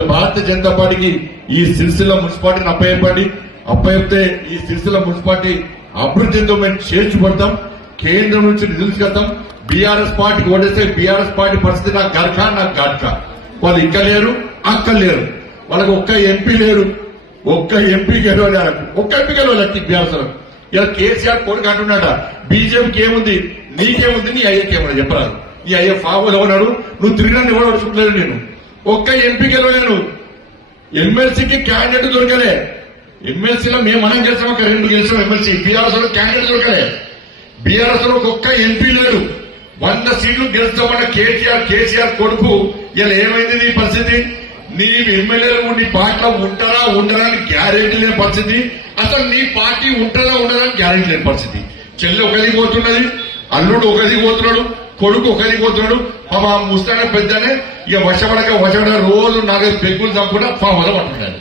భారతీయ జనతా పార్టీకి ఈ సిరిసిల్ల మున్సిపాలిటీని అప్పచెప్తే ఈ సిరిసిల్ల మున్సిపాలిటీ అభివృద్ధి చెందో మేము చేర్చిపడతాం. కేంద్రం నుంచి నిధులు తీసుకెళ్తాం. బీఆర్ఎస్ పార్టీకి ఓటేస్తే బీఆర్ఎస్ పార్టీ పరిస్థితి నాకు గడక వాళ్ళు ఇక్కడ లేరు, అక్కడ లేరు, వాళ్ళకి ఒక్క ఎంపీ లేరు, ఒక్క ఎంపీ గెలవాలి, ఒక్క ఎంపీ గెలవాలి బీఆర్ఎస్. ఇలా కేసీఆర్ కొడుకు అంటున్నాడ బీజేపీకి ఏముంది, నీకేముంది, నీ అయ్యకేముంది చెప్పరాదు. నీ అయ్య ఫాబోలు ఎవరు, నువ్వు తిరిగినా ఎవరు అడుచుకుంటలేదు. నేను ఒక్క ఎంపీ గెలవలేను, ఎమ్మెల్సీకి క్యాండిడేట్ దొరకలే. ఎమ్మెల్సీలో మనం గెలిచాం, ఒక 2 గెలిచాం ఎమ్మెల్సీ. బీఆర్ఎస్ లో క్యాండిడేట్ దొరకలే. బీఆర్ఎస్ లో ఒక్క ఎంపీ లేడు. 100 సీట్లు గెలుస్తామన్న కేసీఆర్ కొడుకు ఇలా ఏమైంది నీ పరిస్థితి? నీ ఎమ్మెల్యేలు నీ పార్టీలో ఉంటారా ఉండరా అని గ్యారెంటీ లేని పరిస్థితి. అసలు నీ పార్టీ ఉంటారా ఉండరా అని గ్యారెంటీ లేని పరిస్థితి. చెల్లి ఒకరికి పోతున్నది, అల్లుడు ఒకరికి పోతున్నాడు, కొడుకు ఒకరికి పోతున్నాడు. ముస్తానే పెద్దనే ఇక వశపడక రోజు 4 పెగ్గులు చంపుకుంటా ఫామ్ వల్ల పట్టుకున్నాడు.